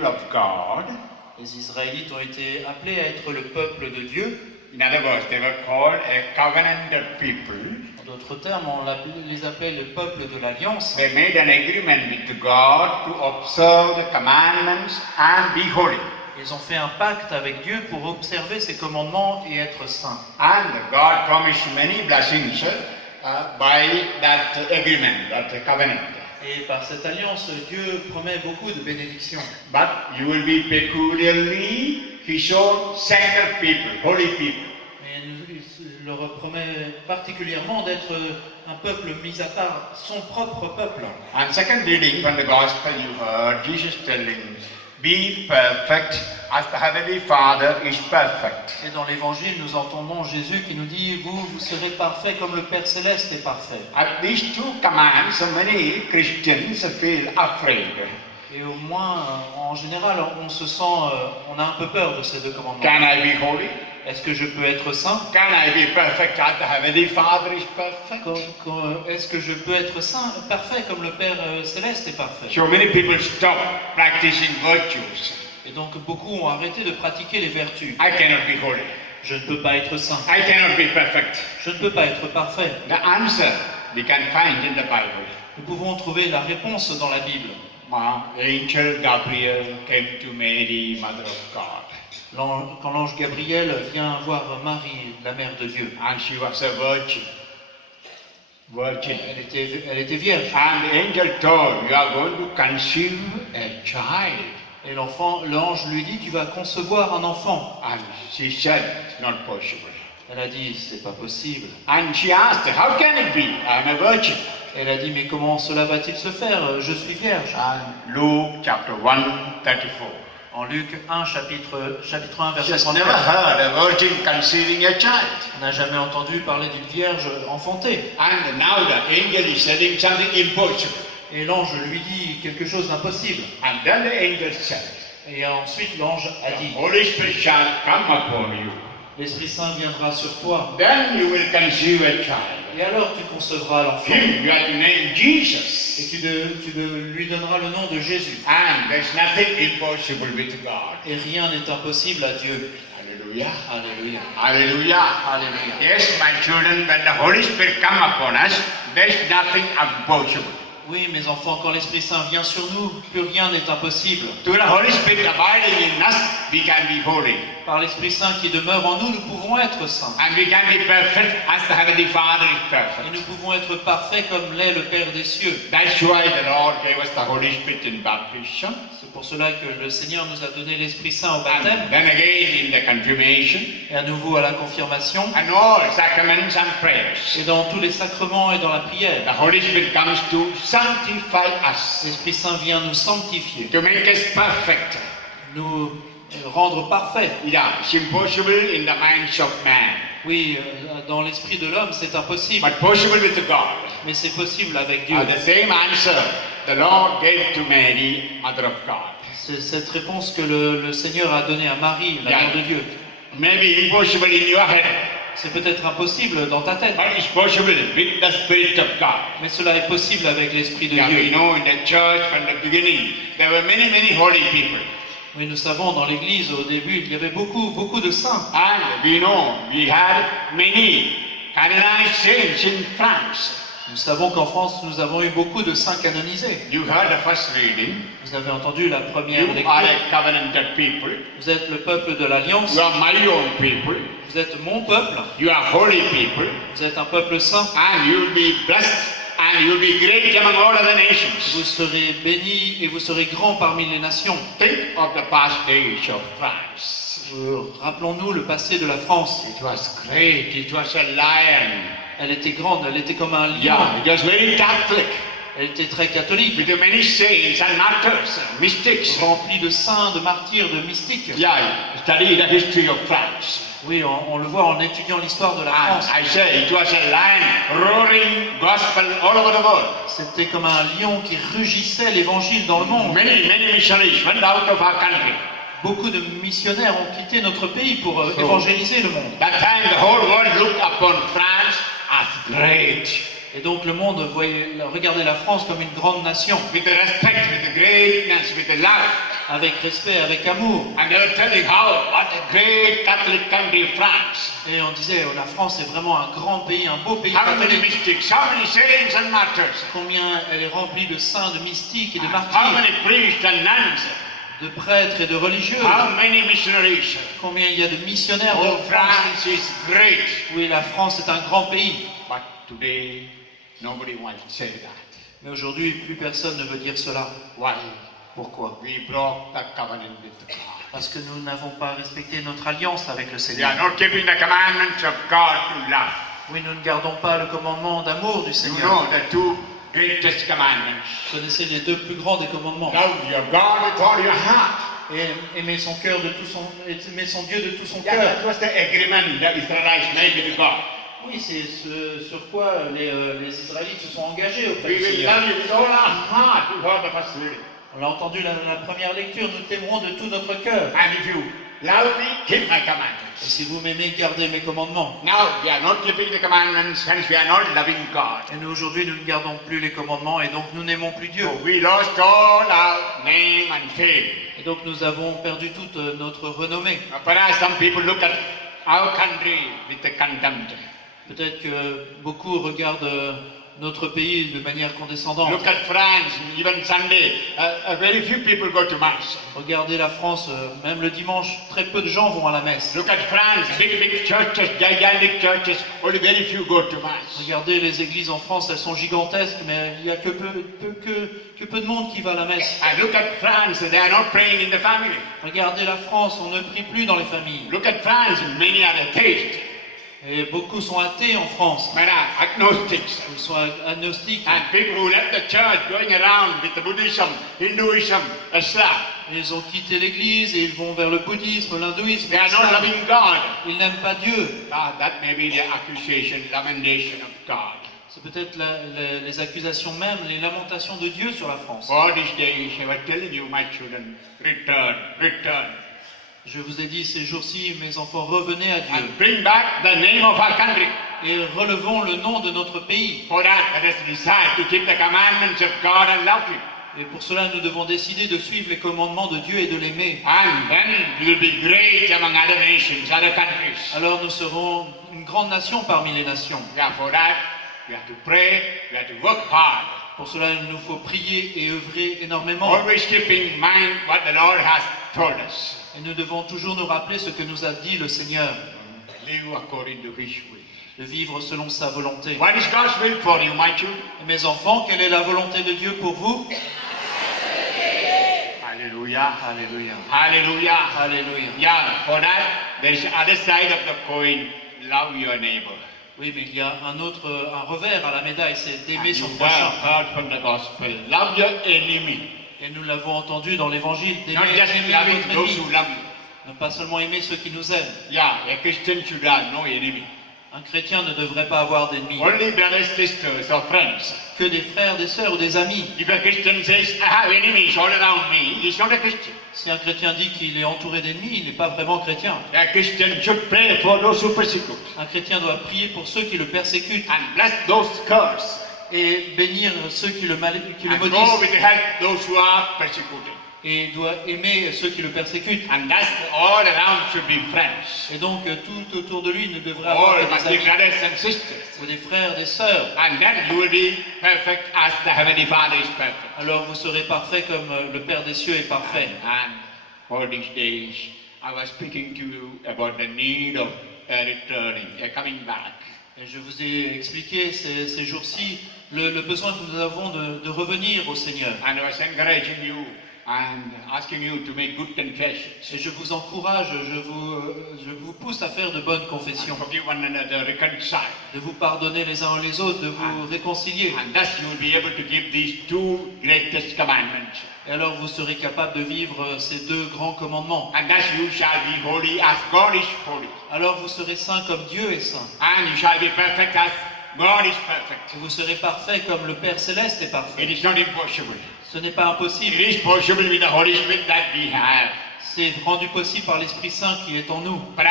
people of God. Les Israélites ont été appelés à être le peuple de Dieu. In other words, they were called a covenanted people. En d'autres termes, on les appelait le peuple de l'Alliance. They made an agreement with God to observe the commandments and be holy. Ils ont fait un pacte avec Dieu pour observer ses commandements et être saints. And God promised many blessings by that agreement, that covenant. Et par cette alliance, Dieu promet beaucoup de bénédictions. But you will be peculiarly His own sacred people, holy people. Mais il leur promet particulièrement d'être un peuple mis à part, son propre peuple. And second reading from the Gospel, you heard Jesus telling, "Be perfect as the heavenly Father is perfect." Et dans l'Évangile, nous entendons Jésus qui nous dit, vous serez parfaits comme le Père Céleste est parfait. At these two commands, many Christians feel afraid. Et au moins, en général, on a un peu peur de ces deux commandements. Can I be holy? Est-ce que je peux être saint? Can I be perfect as the heavenly Father is perfect? Est-ce que je peux être saint, parfait comme le Père Céleste est parfait? So many people stop practicing virtues. Et donc beaucoup ont arrêté de pratiquer les vertus. I cannot be holy. Je ne peux pas être saint. I cannot be perfect. Je ne peux pas être parfait. The answer we can find in the Bible. Nous pouvons trouver la réponse dans la Bible. Angel Gabriel came to Mary, Mother of God. Quand l'ange Gabriel vient voir Marie, la mère de Dieu. And she was a virgin. Elle était vierge. And the angel told, you are going to conceive a child. Et l'ange lui dit, tu vas concevoir un enfant. And she said, it's not possible. Elle a dit, c'est pas possible. And she asked, how can it be? I'm a virgin. Elle a dit, mais comment cela va-t-il se faire? Je suis vierge. And Luke chapter 1, 34. En Luc 1, chapitre 1, verset She has never 34. heard a virgin conceiving a child. On n'a jamais entendu parler d'une vierge enfantée. And now the angel is saying something impossible. Et l'ange lui dit quelque chose d'impossible. And then the angel said, Et ensuite l'ange a dit, the Holy Spirit shall come upon you. l'Esprit Saint viendra sur toi. Then you will conceive a child. Et alors tu concevras l'enfant. Him you are to name Jesus. Et tu lui donneras le nom de Jésus. And there's nothing impossible with God. Et rien n'est impossible à Dieu. Hallelujah. Alléluia. Hallelujah. Alléluia. Yes, my children, when the Holy Spirit come upon us, there's nothing impossible. Oui, mes enfants, quand l'Esprit Saint vient sur nous, plus rien n'est impossible. Through the Holy Spirit abiding in us, we can be holy. Par l'Esprit Saint qui demeure en nous, nous pouvons être saints. And we can be perfect as the Heavenly Father is Et perfect. nous pouvons être parfaits comme l'est le Père des cieux. That's why the Lord gave us the Holy Spirit in baptism. C'est pour cela que le Seigneur nous a donné l'Esprit Saint au And baptême, then again in the confirmation. et à nouveau à la confirmation, And all sacraments and prayers. et dans tous les sacrements et dans la prière. The Holy Spirit comes to sanctify us. L'Esprit Saint vient nous sanctifier, To make us perfect. nous rendre parfaits. Yeah, it's impossible in the minds of man. Oui, dans l'esprit de l'homme, c'est impossible, But possible with God. mais c'est possible avec Dieu. The same answer the Lord gave to Mary, Mother of God. C'est cette réponse que le Seigneur a donnée à Marie, la mère de Dieu. Maybe impossible in your head, C'est peut-être impossible dans ta tête, but it's possible with the Spirit of God. mais cela est possible avec l'Esprit de Yeah, we Dieu. know in the church from the beginning, there were many, many holy people. Oui, nous savons, dans l'Église, au début, il y avait beaucoup de saints. And we know we had many canonized saints in France. Nous savons qu'en France, nous avons eu beaucoup de saints canonisés. You heard the first reading. Vous avez entendu la première You lecture. are a covenanted people. Vous êtes le peuple de l'Alliance. You are my own people. Vous êtes mon peuple. You are holy people. Vous êtes un peuple saint. And you will be blessed and you will be great among all other nations. Vous serez bénis et vous serez grands parmi les nations. Think of the past days of France. Rappelons-nous le passé de la France. It was great. It was a lion. Elle était grande, elle était comme un lion. Yeah, it was very Catholic. Elle était très catholique, With many saints and martyrs, mystics. remplie de saints, de martyrs, de mystiques. Yeah, study the history of France. Oui, on le voit en étudiant l'histoire de la And France. I say it was a lion roaring gospel all over the world. C'était comme un lion qui rugissait l'évangile dans le monde. Many, many missionaries went out of our country. Beaucoup de missionnaires ont quitté notre pays pour évangéliser le monde. That time the whole world looked upon France as great. Et donc le monde regardait la France comme une grande nation, With the respect, with the greatness, with the love. avec respect, avec amour. And they were telling what a great Catholic country France. Et on disait, la France est vraiment un grand pays, un beau pays How many catholique. mystics, how many saints and martyrs, Combien elle est remplie de saints, de mystiques et de how martyrs, many priests and nuns, de prêtres et de religieux. how many missionaries. Combien il y a de missionnaires Oh, de France. France is great. Oui, la France est un grand pays. But today, nobody wants to say that. Mais aujourd'hui, plus personne ne veut dire cela. Why? Pourquoi? We broke the covenant with God. Parce que nous n'avons pas respecté notre alliance avec le We Seigneur. are not keeping the commandments of God to love. Oui, nous ne gardons pas le commandement d'amour du You Seigneur. know the two greatest commandments. Vous connaissez les deux plus grands des commandements. Love your God with all your heart. Et aimer son cœur de tout son, aimer son Dieu de tout son Yeah, cœur. that was the agreement the Israelites made with God. Oui, c'est ce sur quoi les Israélites se sont engagés auprès We du will Seigneur. love you with all our heart. You heard the first reading. On l'a entendu la première lecture, nous t'aimerons de tout notre cœur. And if you love me, keep my Et commandments. si vous m'aimez, gardez mes commandements. Now we are not keeping the commandments, hence we are not loving God. Et nous aujourd'hui, nous ne gardons plus les commandements et donc nous n'aimons plus Dieu. So we lost all our name and fame. Et donc nous avons perdu toute notre renommée. Perhaps some people look at our country with the contempt. Peut-être que beaucoup regardent notre pays de manière condescendante. Look at France, even Sunday, very few people go to Mass. Regardez la France, même le dimanche, très peu de gens vont à la messe. Look at France, big churches, gigantic churches, only very few go to Mass. Regardez les églises en France, elles sont gigantesques, mais il y a que peu de monde qui va à la messe. And look at France, they are not praying in the family. Regardez la France, on ne prie plus dans les familles. Look at France, many are atheists, Et beaucoup sont athées en France. many are agnostics. Ils sont agnostiques. And people who left the church going around with the Buddhism, Hinduism, Islam, Ils ont quitté l'église et ils vont vers le bouddhisme, l'hindouisme. they are not l'islam. loving God. Ils n'aiment pas Dieu. That may be the accusation, lamentation of God. C'est peut-être les accusations même, les lamentations de Dieu sur la France. For these days, I was telling you, my children, return, return, Je vous ai dit ces jours-ci, mes enfants, revenez à Dieu and bring back the name of our country. et relevons le nom de notre pays. For that, let us decide to keep the commandments of God and love Him. Et pour cela, nous devons décider de suivre les commandements de Dieu et de l'aimer. And then we will be great among other nations, other countries. Alors nous serons une grande nation parmi les nations. Yeah, for that, we have to pray, we have to work hard. Pour cela, il nous faut prier et œuvrer énormément. Always keep in mind what the Lord has told us. Et nous devons toujours nous rappeler ce que nous a dit le Seigneur, Live according to His will. de vivre selon sa volonté. What is God's will for you, my children? Et mes enfants, quelle est la volonté de Dieu pour vous? Hallelujah. Alléluia. Hallelujah. Alléluia. Yeah, for that, there is other side of the coin. Love your neighbor. Oui, mais il y a un revers à la médaille, c'est d'aimer And son you prochain. have heard from the gospel. Love your enemy. Et nous l'avons entendu dans l'évangile, d'aimer Not just aimer loving notre those ennemi. who love you. Ne pas seulement aimer ceux qui nous aiment. Yeah, a Christian should have no enemy. Un chrétien ne devrait pas avoir d'ennemis. Only brothers, sisters, or friends. Que des frères, des sœurs ou des amis. If a Christian says, I have enemies all around me, he's not a Christian. Si un chrétien dit qu'il est entouré d'ennemis, il n'est pas vraiment chrétien. A Christian should pray for those who persecute Un chrétien doit prier pour ceux qui le persécutent and bless those cursed et bénir ceux qui le and go maudissent. with help those who are persecuted. Et doit aimer ceux qui le persécutent. And that's all around should be friends. Et donc tout autour de lui ne devrait avoir All que must des be amis brothers and sisters. ou des frères, des sœurs. And then you will be perfect as the Heavenly Father is perfect. Alors vous serez parfait comme le Père des cieux est parfait. And for these days, I was speaking to you about the need of returning, coming back. Et je vous ai expliqué ces jours-ci le besoin que nous avons de revenir au Seigneur. And I was encouraging you and asking you to make good confessions. Et je vous encourage, je vous pousse à faire de bonnes confessions, Forgive one another, reconcile. de vous pardonner les uns les autres, de vous réconcilier. And thus you will be able to give these two greatest commandments. Et alors vous serez capable de vivre ces deux grands commandements. And thus you shall be holy as God is holy. Alors vous serez saints comme Dieu est saint. And you shall be perfect as God is perfect. Et vous serez parfaits comme le Père céleste est parfait. It is not impossible. Ce n'est pas impossible. It is possible with the Holy Spirit that we have. C'est rendu possible par l'Esprit Saint qui est en nous. But